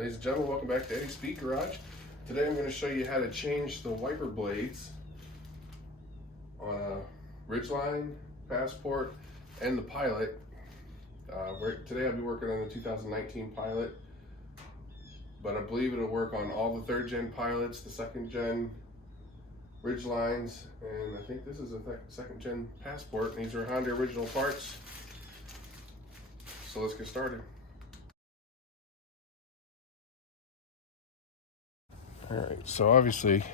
Ladies and gentlemen, welcome back to Eddie's Speed Garage. Today I'm going to show you how to change the wiper blades on a Ridgeline, Passport, and the Pilot. Today I'll be working on the 2019 Pilot, but I believe it'll work on all the 3rd gen Pilots, the 2nd gen Ridgelines, and I think this is a 2nd gen Passport. These are Honda original parts. So let's get started. Alright, so obviously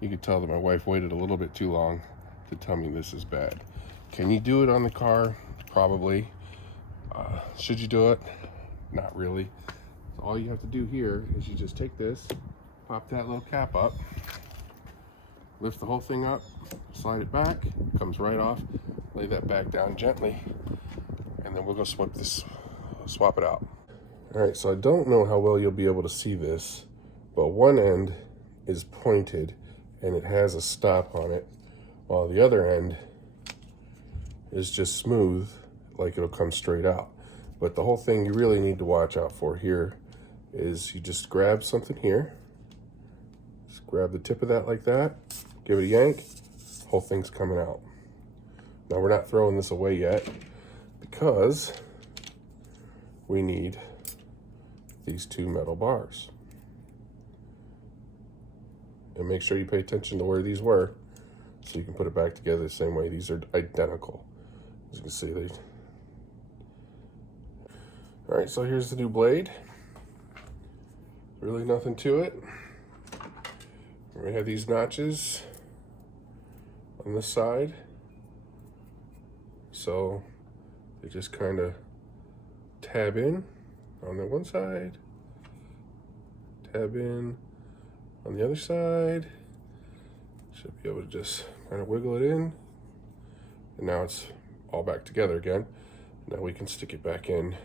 you can tell that my wife waited a little bit too long to tell me this is bad. Can you do it on the car? Probably. Should you do it? Not really. So all you have to do here is you just take this, pop that little cap up, lift the whole thing up, slide it back, it comes right off, lay that back down gently, and then we'll go swap it out. Alright, so I don't know how well you'll be able to see this, but one end is pointed and it has a stop on it, while the other end is just smooth, like it'll come straight out. But the whole thing you really need to watch out for here is you just grab something here, just grab the tip of that like that, give it a yank, whole thing's coming out. Now we're not throwing this away yet because we need these 2 metal bars. And make sure you pay attention to where these were so you can put it back together the same way. These are identical. As you can see, all right, so here's the new blade. Really nothing to it. We have these notches on this side. So they just kind of tab in on the one side, tab in on the other side. Should be able to just kind of wiggle it in, and now it's all back together again. Now we can stick it back in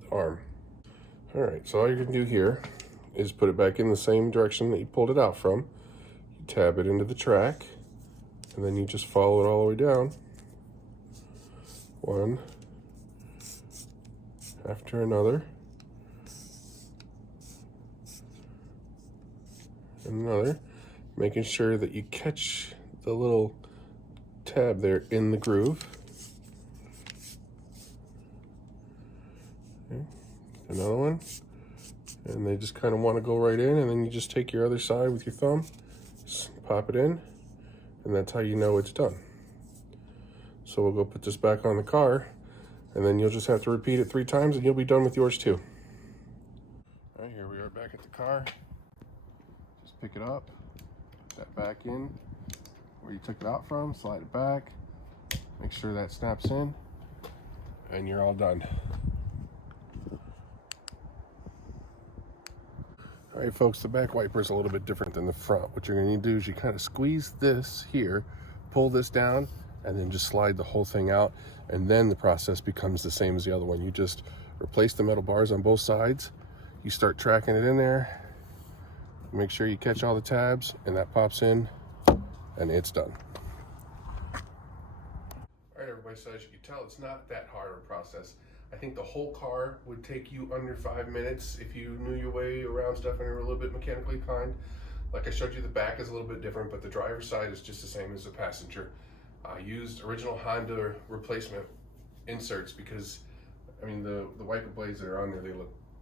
the arm. All right, so all you're gonna do here is put it back in the same direction that you pulled it out from. You tab it into the track, and then you just follow it all the way down, one after another, and another, making sure that you catch the little tab there in the groove. Okay. Another one, and they just kind of want to go right in, and then you just take your other side with your thumb, just pop it in, and that's how you know it's done. So we'll go put this back on the car, and then you'll just have to repeat it 3 times and you'll be done with yours too. All right, here we are back at the car. Just pick it up, put that back in where you took it out from, slide it back, make sure that snaps in, and you're all done. All right, folks, the back wiper is a little bit different than the front. What you're gonna need to do is you kind of squeeze this here, pull this down, and then just slide the whole thing out, and then the process becomes the same as the other one. You just replace the metal bars on both sides, you start tracking it in there, make sure you catch all the tabs, and that pops in, and it's done. All right, everybody, so as you can tell, it's not that hard of a process. I think the whole car would take you under 5 minutes if you knew your way around stuff and were a little bit mechanically inclined. Like I showed you, the back is a little bit different, but the driver's side is just the same as the passenger. I used original Honda replacement inserts because, I mean, the wiper blades that are on there,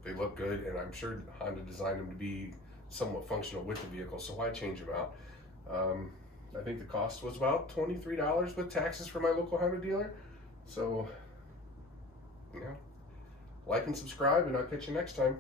they look good, and I'm sure Honda designed them to be somewhat functional with the vehicle, so why change them out? I think the cost was about $23 with taxes for my local Honda dealer. So, you know, like and subscribe, and I'll catch you next time.